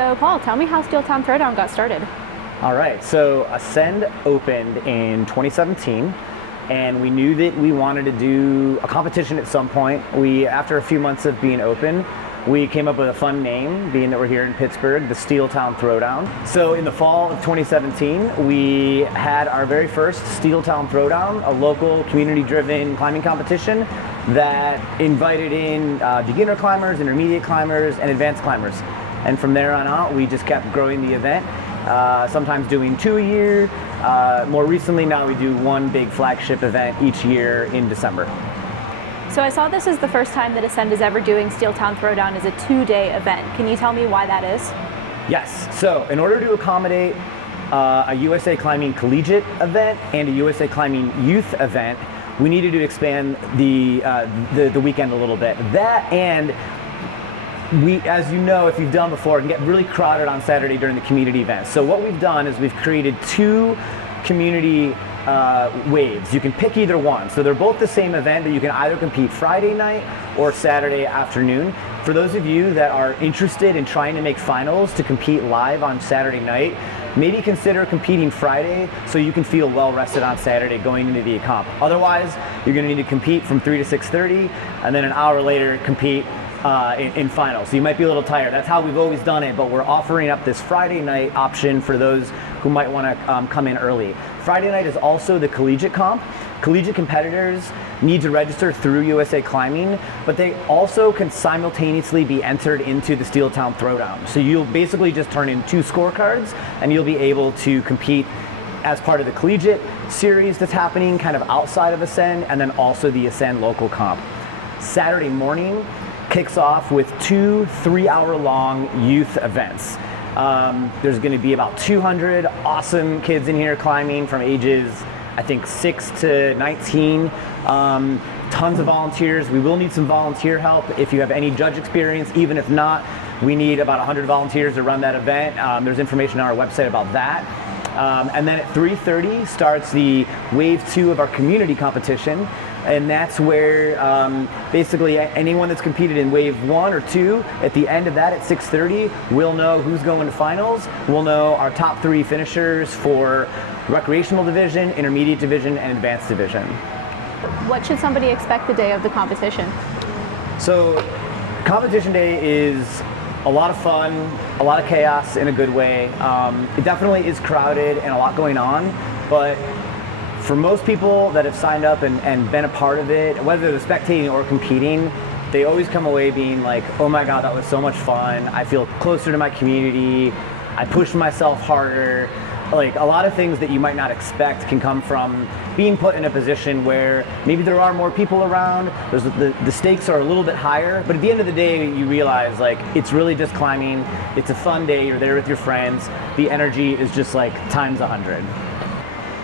So Paul, tell me how Steel Town Throwdown got started. All right, so Ascend opened in 2017, and we knew that we wanted to do a competition at some point. After a few months of being open, we came up with a fun name, being that we're here in Pittsburgh, the Steel Town Throwdown. So in the fall of 2017, we had our very first Steel Town Throwdown, a local community-driven climbing competition that invited in beginner climbers, intermediate climbers, and advanced climbers. And from there on out, we just kept growing the event, sometimes doing 2 a year. More recently, now we do one big flagship event each year in December. So I saw this is the first time that Ascend is ever doing Steel Town Throwdown as a 2-day event. Can you tell me why that is? Yes, so in order to accommodate a USA Climbing collegiate event and a USA Climbing youth event, we needed to expand the weekend a little bit. That, and we, as you know, if you've done before, can get really crowded on Saturday during the community events. So what we've done is we've created 2 community waves. You can pick either one. So they're both the same event, but you can either compete Friday night or Saturday afternoon. For those of you that are interested in trying to make finals to compete live on Saturday night, maybe consider competing Friday so you can feel well rested on Saturday going into the comp. Otherwise, you're going to need to compete from 3 to 6:30 and then an hour later compete in finals. So you might be a little tired. That's how we've always done it, but we're offering up this Friday night option for those who might want to come in early. Friday night is also the collegiate comp. Collegiate competitors need to register through USA Climbing, but they also can simultaneously be entered into the Steel Town Throwdown. So you'll basically just turn in 2 scorecards and you'll be able to compete as part of the collegiate series that's happening kind of outside of Ascend, and then also the Ascend local comp. Saturday morning kicks off with 2 3-hour-long youth events. There's going to be about 200 awesome kids in here climbing from ages, I think, 6 to 19. Tons of volunteers. We will need some volunteer help if you have any judge experience. Even if not, we need about 100 volunteers to run that event. There's information on our website about that. And then at 3:30 starts the wave 2 of our community competition. And that's where basically anyone that's competed in wave 1 or 2, at the end of that at 6:30, we'll know who's going to finals. We'll know our top 3 finishers for recreational division, intermediate division, and advanced division. What should somebody expect the day of the competition? So competition day is a lot of fun, a lot of chaos in a good way. It definitely is crowded and a lot going on, but for most people that have signed up and been a part of it, whether they're spectating or competing, they always come away being like, oh my God, that was so much fun. I feel closer to my community. I pushed myself harder. Like, a lot of things that you might not expect can come from being put in a position where maybe there are more people around. The stakes are a little bit higher, but at the end of the day, you realize like it's really just climbing. It's a fun day. You're there with your friends. The energy is just like times 100.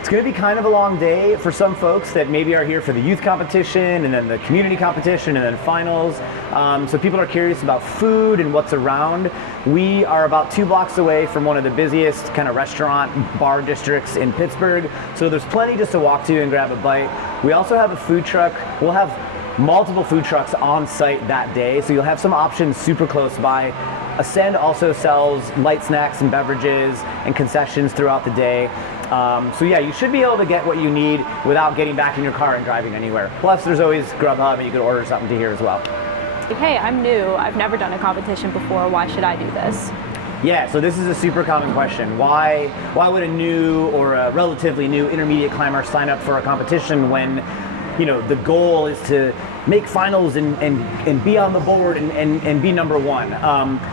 It's going to be kind of a long day for some folks that maybe are here for the youth competition and then the community competition and then finals. So people are curious about food and what's around. We are about 2 blocks away from one of the busiest kind of restaurant bar districts in Pittsburgh. So there's plenty just to walk to and grab a bite. We also have a food truck. We'll have multiple food trucks on site that day. So you'll have some options super close by. Ascend also sells light snacks and beverages and concessions throughout the day. So yeah, you should be able to get what you need without getting back in your car and driving anywhere. Plus, there's always Grubhub, and you can order something to here as well. Hey, I'm new. I've never done a competition before. Why should I do this? Yeah, so this is a super common question. Why would a new or a relatively new intermediate climber sign up for a competition when, you know, the goal is to make finals and be on the board and be number 1.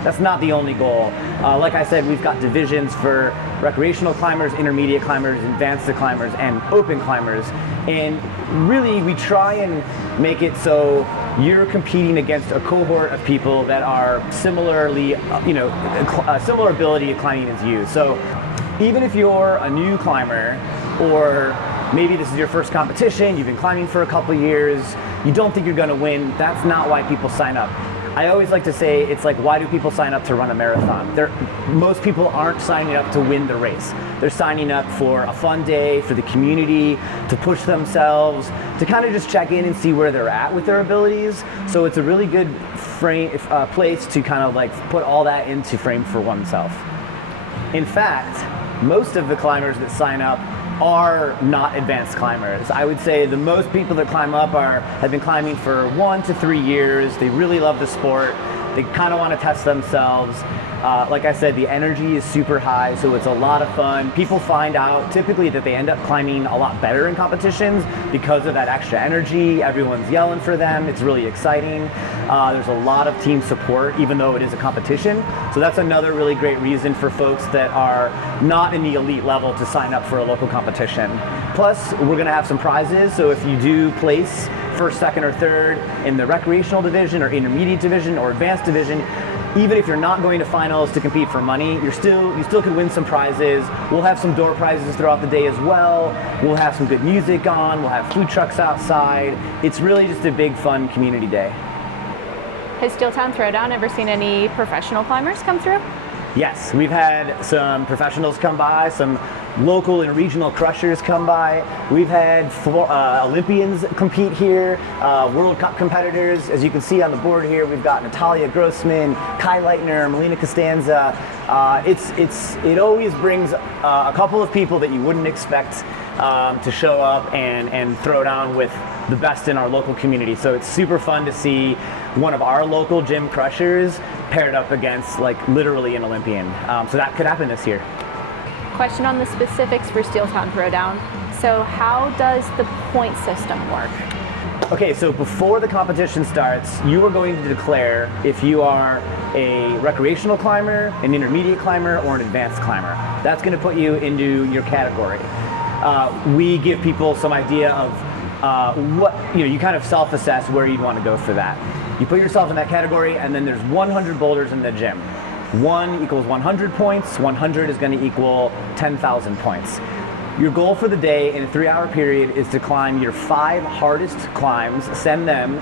That's not the only goal. Like I said, we've got divisions for recreational climbers, intermediate climbers, advanced climbers, and open climbers. And really, we try and make it so you're competing against a cohort of people that are similarly, similar ability of climbing as you. So even if you're a new climber, or maybe this is your first competition, you've been climbing for a couple years, you don't think you're gonna win, that's not why people sign up. I always like to say, it's like, why do people sign up to run a marathon? Most people aren't signing up to win the race. They're signing up for a fun day, for the community, to push themselves, to kind of just check in and see where they're at with their abilities. So it's a really good place to kind of like put all that into frame for oneself. In fact, most of the climbers that sign up are not advanced climbers. I would say the most people that climb up have been climbing for 1 to 3 years. They really love the sport. They kind of want to test themselves. Like I said, the energy is super high, so it's a lot of fun. People find out typically that they end up climbing a lot better in competitions because of that extra energy. Everyone's yelling for them. It's really exciting. There's a lot of team support, even though it is a competition. So that's another really great reason for folks that are not in the elite level to sign up for a local competition. Plus, we're going to have some prizes. So if you do place first, second, or third in the recreational division or intermediate division or advanced division, even if you're not going to finals to compete for money, you still could win some prizes. We'll have some door prizes throughout the day as well. We'll have some good music on. We'll have food trucks outside. It's really just a big, fun community day. Has Steeltown Throwdown ever seen any professional climbers come through? Yes, we've had some professionals come by, some local and regional crushers come by. We've had Olympians compete here, World Cup competitors. As you can see on the board here, we've got Natalia Grossman, Kai Leitner, Melina Costanza. It always brings a couple of people that you wouldn't expect to show up and throw down with the best in our local community. So it's super fun to see one of our local gym crushers paired up against like literally an Olympian. So that could happen this year. Question on the specifics for Steeltown Throwdown. So how does the point system work? Okay, so before the competition starts, you are going to declare if you are a recreational climber, an intermediate climber, or an advanced climber. That's going to put you into your category. We give people some idea of what, you kind of self-assess where you'd want to go for that. You put yourself in that category, and then there's 100 boulders in the gym. 1 equals 100 points, 100 is going to equal 10,000 points. Your goal for the day in a 3-hour period is to climb your 5 hardest climbs, send them,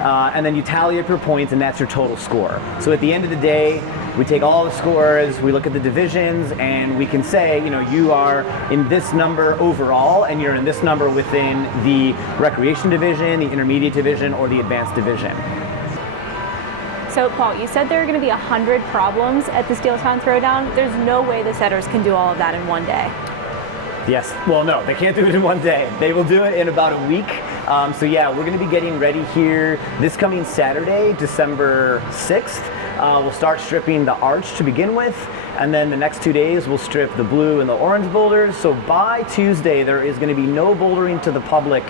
and then you tally up your points, and that's your total score. So at the end of the day, we take all the scores, we look at the divisions, and we can say, you are in this number overall, and you're in this number within the recreation division, the intermediate division, or the advanced division. So Paul, you said there are going to be 100 problems at the Steeltown Throwdown. There's no way the setters can do all of that in one day. Yes, well no, they can't do it in one day. They will do it in about a week. So yeah, we're going to be getting ready here this coming Saturday, December 6th. We'll start stripping the arch to begin with, and then the next 2 days we'll strip the blue and the orange boulders. So by Tuesday there is going to be no bouldering to the public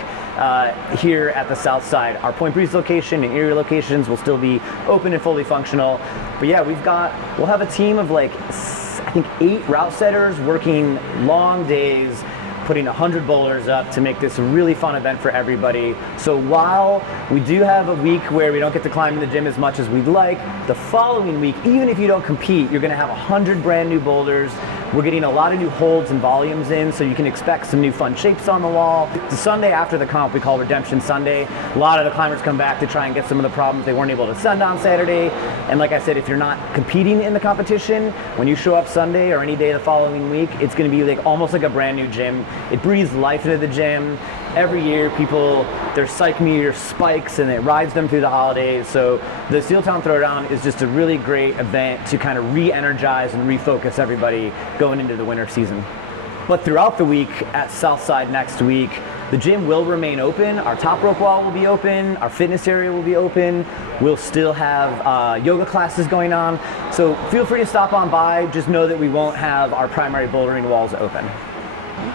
here at the south side. Our Point Breeze location and Erie locations will still be open and fully functional. But yeah, we'll have a team of like, I think 8 route setters working long days, putting 100 boulders up to make this a really fun event for everybody. So while we do have a week where we don't get to climb in the gym as much as we'd like, the following week, even if you don't compete, you're gonna have 100 brand new boulders. We're getting a lot of new holds and volumes in, so you can expect some new fun shapes on the wall. The Sunday after the comp we call Redemption Sunday. A lot of the climbers come back to try and get some of the problems they weren't able to send on Saturday. And like I said, if you're not competing in the competition, when you show up Sunday or any day the following week, it's gonna be like almost like a brand new gym. It breathes life into the gym. Every year their psych meter spikes and it rides them through the holidays. So the Steeltown Throwdown is just a really great event to kind of re-energize and refocus everybody going into the winter season. But throughout the week at Southside next week, the gym will remain open. Our top rope wall will be open. Our fitness area will be open. We'll still have yoga classes going on. So feel free to stop on by. Just know that we won't have our primary bouldering walls open.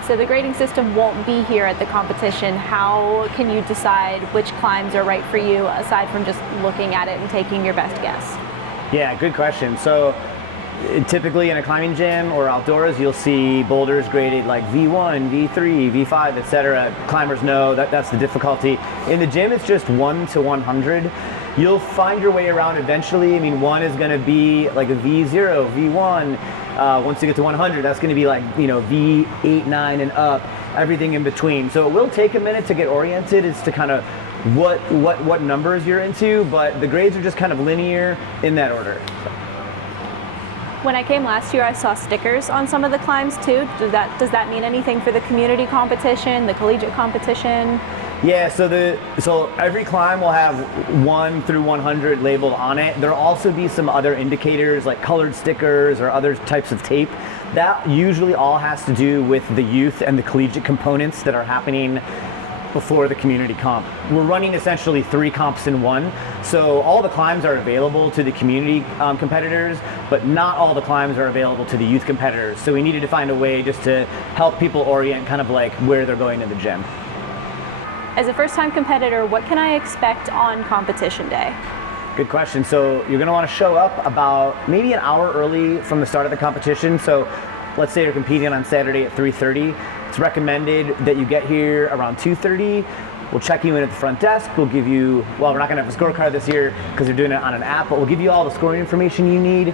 So the grading system won't be here at the competition. How can you decide which climbs are right for you aside from just looking at it and taking your best guess? Yeah, good question. So typically in a climbing gym or outdoors, you'll see boulders graded like V1, V3, V5, etc. Climbers know that that's the difficulty. In the gym, it's just 1 to 100. You'll find your way around eventually. I mean, 1 is going to be like a V0, V1. Once you get to 100, that's going to be like, V8, 9 and up, everything in between. So it will take a minute to get oriented as to kind of what numbers you're into, but the grades are just kind of linear in that order. When I came last year, I saw stickers on some of the climbs too. Does that mean anything for the community competition, the collegiate competition? Yeah, so every climb will have 1 through 100 labeled on it. There'll also be some other indicators like colored stickers or other types of tape. That usually all has to do with the youth and the collegiate components that are happening before the community comp. We're running essentially 3 comps in one, so all the climbs are available to the community competitors, but not all the climbs are available to the youth competitors. So we needed to find a way just to help people orient kind of like where they're going to the gym. As a first-time competitor, what can I expect on competition day? Good question. So you're going to want to show up about maybe an hour early from the start of the competition. So let's say you're competing on Saturday at 3:30. It's recommended that you get here around 2:30. We'll check you in at the front desk. We'll give you, well, we're not gonna have a scorecard this year because you're doing it on an app, but we'll give you all the scoring information you need.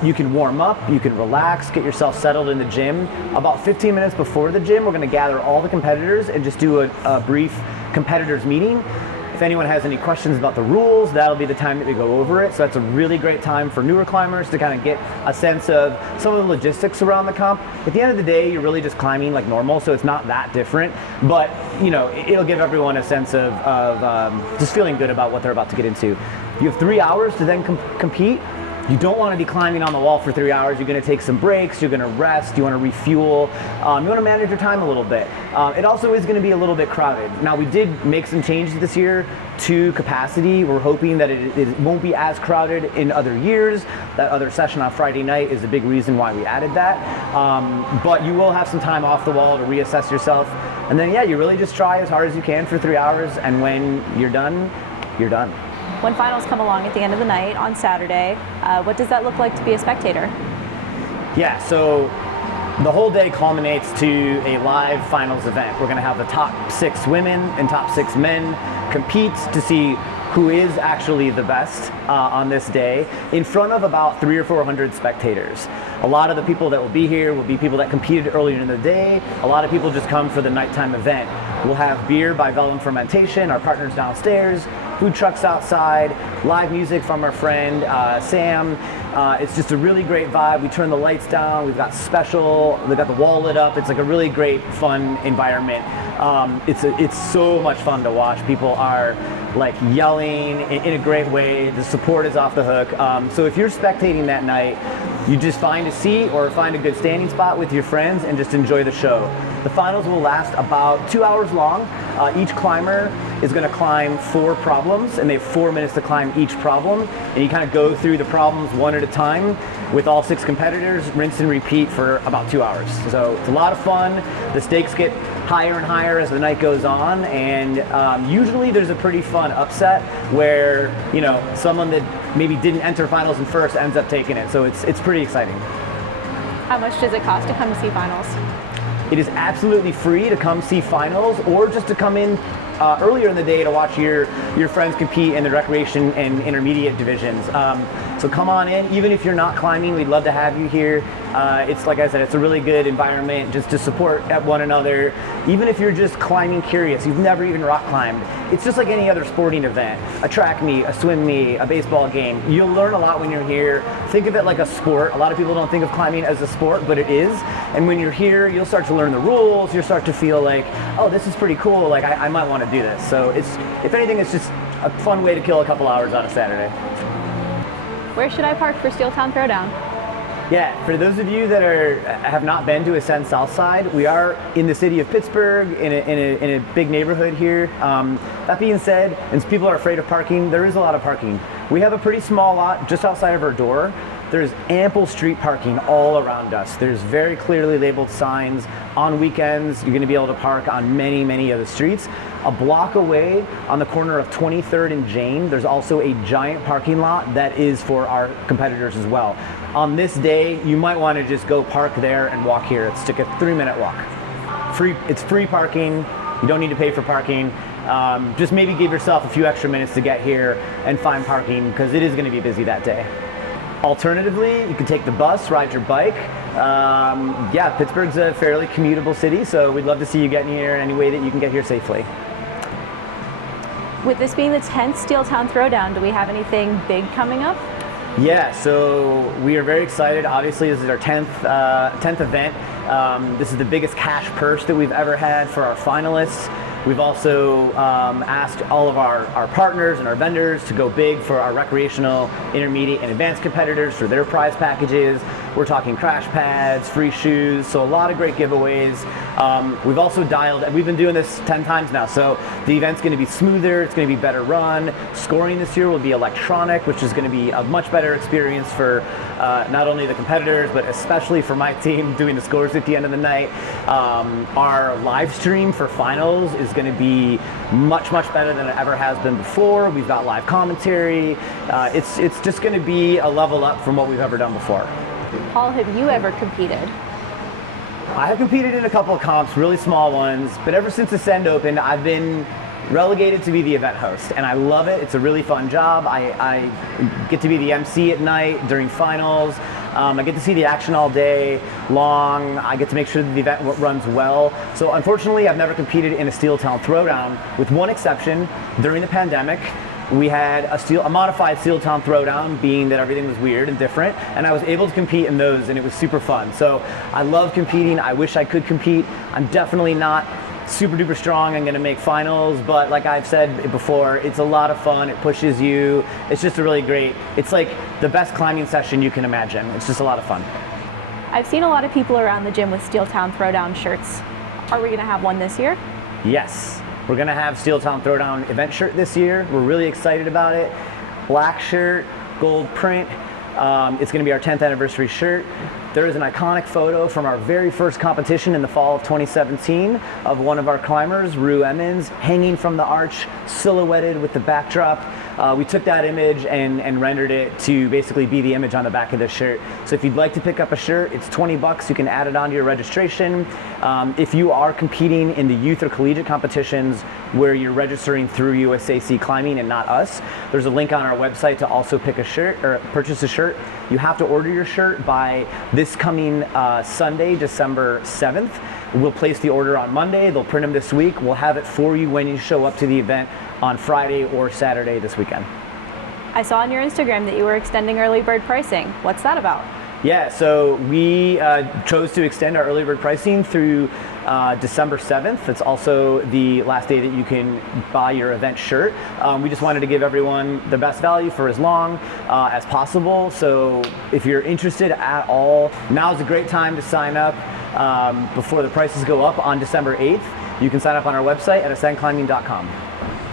You can warm up, you can relax, get yourself settled in the gym. About 15 minutes before the gym, we're gonna gather all the competitors and just do a brief competitors meeting. If anyone has any questions about the rules, that'll be the time that we go over it. So that's a really great time for newer climbers to kind of get a sense of some of the logistics around the comp. At the end of the day, you're really just climbing like normal, so it's not that different. But you know, it'll give everyone a sense of just feeling good about what they're about to get into. You have 3 hours to then compete. You don't want to be climbing on the wall for 3 hours. You're going to take some breaks, you're going to rest, you want to refuel, you want to manage your time a little bit. It also is going to be a little bit crowded. Now we did make some changes this year to capacity. We're hoping that it won't be as crowded in other years. That other session on Friday night is a big reason why we added that. But you will have some time off the wall to reassess yourself. And then yeah, you really just try as hard as you can for 3 hours, and when you're done, you're done. When finals come along at the end of the night on Saturday, what does that look like to be a spectator? Yeah, so the whole day culminates to a live finals event. We're going to have the top 6 women and top 6 men compete to see who is actually the best on this day in front of about 300 or 400 spectators. A lot of the people that will be here will be people that competed earlier in the day. A lot of people just come for the nighttime event. We'll have beer by Vellum Fermentation, our partners downstairs, food trucks outside, live music from our friend Sam. It's just a really great vibe. We turn the lights down. We've got the wall lit up. It's like a really great, fun environment. It's so much fun to watch. People are like yelling in a great way. The support is off the hook. So if you're spectating that night, you just find a seat or find a good standing spot with your friends and just enjoy the show. The finals will last about 2 hours long. Each climber is going to climb 4 problems, and they have 4 minutes to climb each problem. And you kind of go through the problems one at a time with all 6 competitors, rinse and repeat for about 2 hours. So it's a lot of fun. The stakes get higher and higher as the night goes on, and usually there's a pretty fun upset where, you know, someone that maybe didn't enter finals in first ends up taking it. So it's pretty exciting. How much does it cost to come to see finals? It is absolutely free to come see finals, or just to come in earlier in the day to watch your friends compete in the recreation and intermediate divisions. So come on in, even if you're not climbing, we'd love to have you here. It's like I said, it's a really good environment just to support one another. Even if you're just climbing curious, you've never even rock climbed, it's just like any other sporting event, a track meet, a swim meet, a baseball game. You'll learn a lot when you're here. Think of it like a sport. A lot of people don't think of climbing as a sport, but it is. And when you're here, you'll start to learn the rules. You'll start to feel like, oh, this is pretty cool. Like I might want to do this. So if anything, it's just a fun way to kill a couple hours on a Saturday. Where should I park for Steel Town Throwdown? Yeah, for those of you that have not been to Ascend Southside, we are in the city of Pittsburgh in a big neighborhood here. That being said, and people are afraid of parking, there is a lot of parking. We have a pretty small lot just outside of our door. There's ample street parking all around us. There's very clearly labeled signs. On weekends, you're going to be able to park on many, many of the streets. A block away on the corner of 23rd and Jane, there's also a giant parking lot that is for our competitors as well. On this day, you might want to just go park there and walk here. It's like a 3-minute walk. It's free parking. You don't need to pay for parking. Just maybe give yourself a few extra minutes to get here and find parking, because it is going to be busy that day. Alternatively, you can take the bus, ride your bike. Yeah, Pittsburgh's a fairly commutable city, so we'd love to see you getting here in any way that you can get here safely. With this being the 10th Steel Town Throwdown, do we have anything big coming up? Yeah, so we are very excited. Obviously, this is our 10th event. This is the biggest cash purse that we've ever had for our finalists. We've also asked all of our partners and our vendors to go big for our recreational, intermediate, and advanced competitors for their prize packages. We're talking crash pads, free shoes, so a lot of great giveaways. We've also we've been doing this 10 times now, so the event's going to be smoother, it's going to be better run. Scoring this year will be electronic, which is going to be a much better experience for not only the competitors, but especially for my team doing the scores at the end of the night. Our live stream for finals is going to be much better than it ever has been before. We've got live commentary. It's just going to be a level up from what we've ever done before. Paul, have you ever competed? I have competed in a couple of comps, really small ones, but ever since Ascend opened, I've been relegated to be the event host, and I love it. It's a really fun job. I get to be the MC at night during finals. I get to see the action all day long. I get to make sure that the event runs well. So unfortunately, I've never competed in a Steel Town Throwdown, with one exception. During the pandemic, we had a modified Steel Town Throwdown, being that everything was weird and different, and I was able to compete in those, and it was super fun. So I love competing. I wish I could compete. I'm definitely not super duper strong. I'm gonna make finals, but like I've said before, it's a lot of fun. It pushes you. It's just a really great, it's like the best climbing session you can imagine. It's just a lot of fun. I've seen a lot of people around the gym with Steel Town Throwdown shirts. Are we gonna have one this year? Yes, we're gonna have Steel Town Throwdown event shirt this year. We're really excited about it. Black shirt, gold print. It's gonna be our 10th anniversary shirt. There is an iconic photo from our very first competition in the fall of 2017 of one of our climbers, Rue Emmons, hanging from the arch, silhouetted with the backdrop. We took that image and rendered it to basically be the image on the back of the shirt. So if you'd like to pick up a shirt, it's $20. You can add it onto your registration. If you are competing in the youth or collegiate competitions where you're registering through USAC Climbing and not us, there's a link on our website to also pick a shirt or purchase a shirt. You have to order your shirt by this coming Sunday, December 7th. We'll place the order on Monday. They'll print them this week. We'll have it for you when you show up to the event on Friday or Saturday this weekend. I saw on your Instagram that you were extending early bird pricing. What's that about? Yeah, so we chose to extend our early bird pricing through December 7th. It's also the last day that you can buy your event shirt. We just wanted to give everyone the best value for as long as possible. So if you're interested at all, now's a great time to sign up before the prices go up on December 8th. You can sign up on our website at ascendclimbing.com.